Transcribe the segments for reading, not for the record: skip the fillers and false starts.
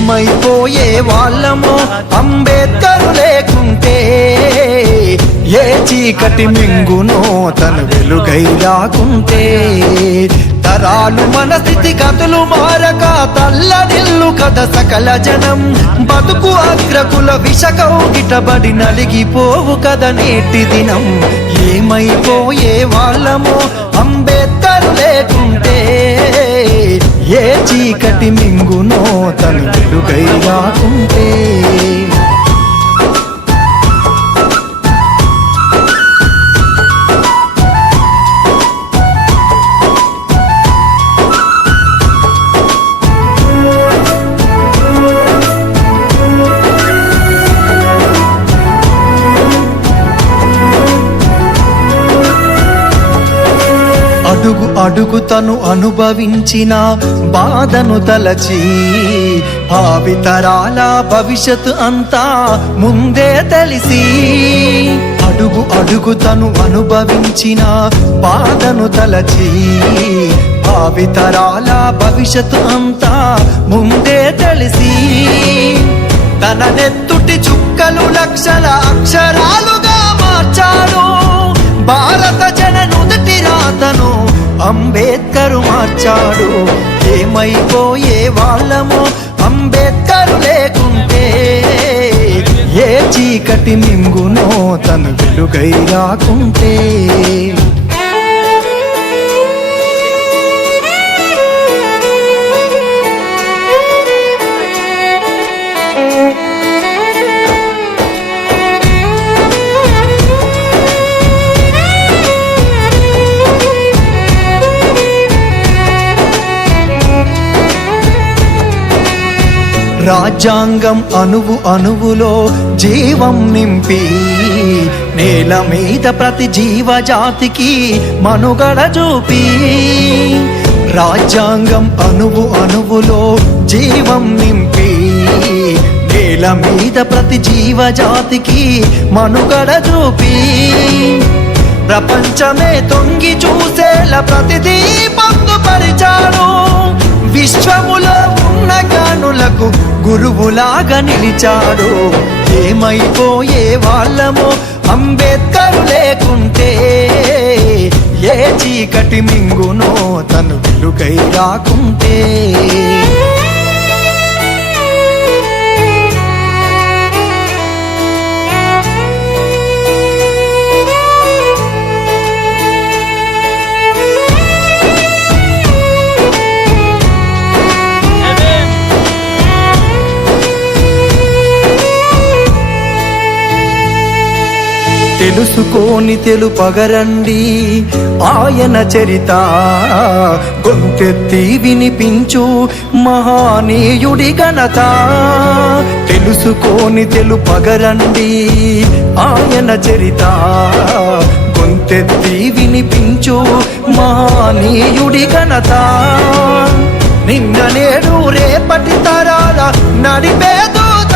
ఏమైపోయే వాళ్ళమో అంబేద్కర్ లేకుంటే, ఏ చీకటి మింగునో తను వెలుగై రాకుంటే. తరాలు మన స్థితిగతులు మారక తల్లడిల్లు కథ సకల జనం, బతుకు అగ్రకుల విషకౌగిటబడి నలిగిపోవు కథ నేటి దినం. ఏమైపోయే వాళ్ళమో అంబేద్కర్ లేకుంటే, ఏ చీకటి మింగునో తను వెలుగై రాకుంటే. అడుగు అడుగు తను అనుభవించిన బాధను తలచి, భావితరాల భవిష్యత్తు అంతా ముందే తెలిసి. అడుగు అడుగు తను అనుభవించిన బాధను తలచి, భావితరాల భవిష్యత్తు అంతా ముందే తెలిసి. తన నెత్తుటి చుక్కలు లక్షల అక్షరాలుగా మార్చాడు, భారత జన నుదుటి రాతను అంబేద్కర్ మార్చాడు. ఏమైపోయే వాళ్ళమో అంబేద్కర్ లేకుంటే, ఏ చీకటి మింగునో తను వెలుగై రాకుంటే. రాజ్యాంగం అణువు అణువులో జీవం నింపి, నేల మీద ప్రతి జీవజాతికి మనుగడ చూపి. రాజ్యాంగం అణువు అణువులో జీవం నింపి, నేల మీద ప్రతి జీవజాతికి మనుగడ చూపి. ప్రపంచమే తొంగి చూసేలా ప్రతి దీపంతో పరిచాడు, విశ్వములో ఉన్న జ్ఞానులకు గురువులాగా నిలిచాడు. ఏమైపోయే వాళ్ళమో అంబేద్కర్ లేకుంటే, ఏ చీకటి మింగునో తను వెలుగై రాకుంటే. తెలుసుకోని తెలుపగరండి ఆయన చరిత, గొంతెత్తి వినిపించు మహానీయుడి ఘనత. తెలుసుకోని తెలుపగరండి ఆయన చరిత, గొంతెత్తి వినిపించు మహానీయుడి ఘనత. నిన్న నేడు రేపటి తరాల నడిపే దూత,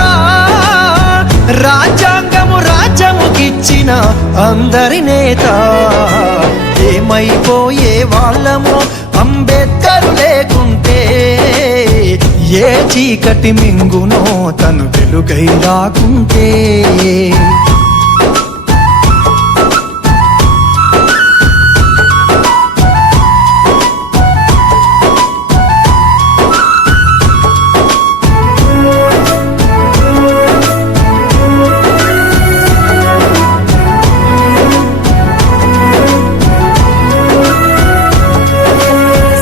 రాజ్యాంగము రాజ్యముకిచ్చిన అందరి నేత. ఏమైపోయే వాళ్ళమో అంబేద్కర్ లేకుంటే, ఏ చీకటి మింగునో తను వెలుగై రాకుంటే.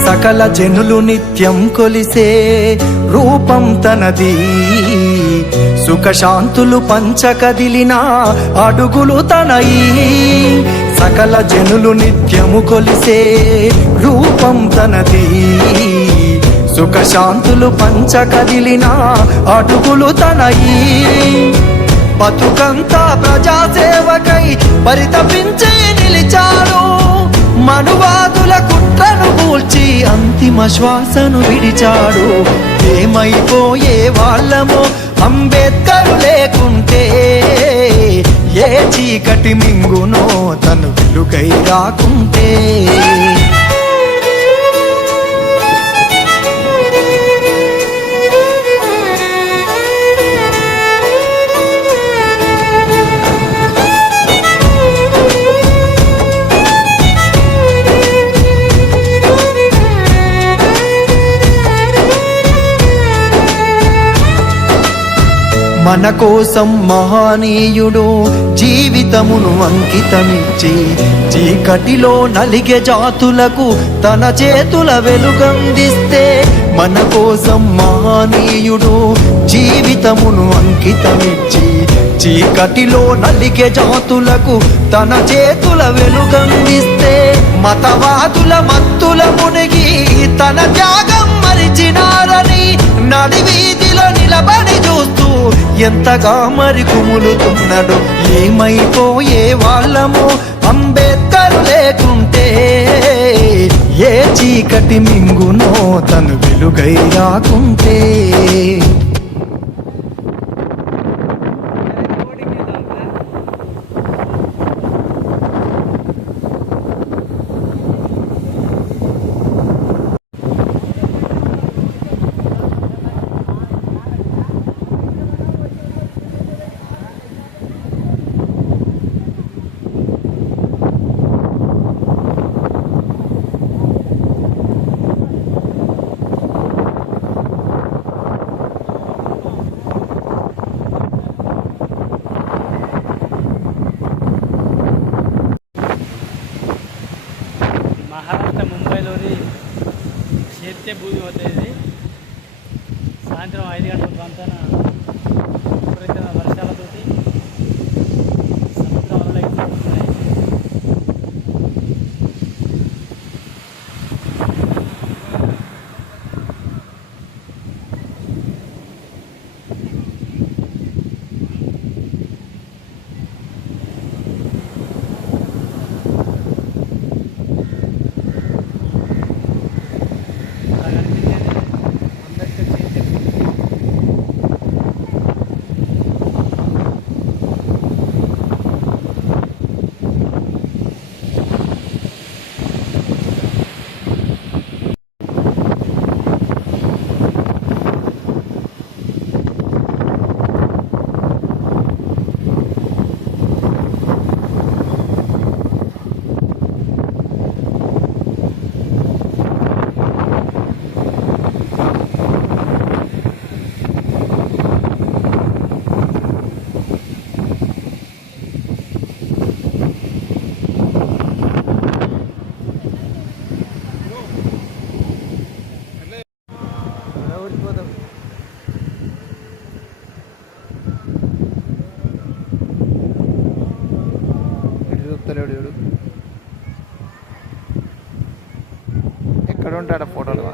సకల జనులు నిత్యం కొలిసే రూపం తనది, సుఖశాంతులు పంచకదిలిన అడుగులు తనయి. సకల జనులు నిత్యము కొలిసే రూపం తనది, సుఖశాంతులు పంచకదిలిన అడుగులు తనయి. బతుకంతా ప్రజాసేవకై పరితపించి నిలిచాడు, మనువాదుల కుట్రను కూల్చి అంతిమ శ్వాసను విడిచాడు. ఏమైపోయే వాళ్ళమో అంబేద్కర్ లేకుంటే, ఏ చీకటి మింగునో తను వెలుగై రాకుంటే. మన కోసం మహనీయుడు జీవితమును అంకితమిచ్చి చీకటిలో నలిగే జాతులకు తన చేతుల వెలుగందిస్తే, మన కోసం మహనీయుడు జీవితమును అంకితమిచ్చి చీకటిలో నలిగే జాతులకు తన చేతుల వెలుగందిస్తే, మతవాదుల మత్తుల మునిగి తన త్యాగం మరిచినారని నడివీధిలో నిలబడి చూస్తూ ఎంతగా మరి కుములుతున్నాడు. ఏమైపోయే వాళ్ళము అంబేద్కర్ లేకుంటే, ఏ చీకటి మింగునో తను వెలుగై రాకుంటే. మహారాష్ట్ర ముంబైలోని చైత్య భూమి వద్ద ఇది సాయంత్రం 5 గంటల ప్రాంతాన విపరీతమైన వర్షాలతోటి సముద్రం అలలు ఎగిసిపోతున్నాయి. ఎక్కడ ఉంటాడు ఫోటోలు.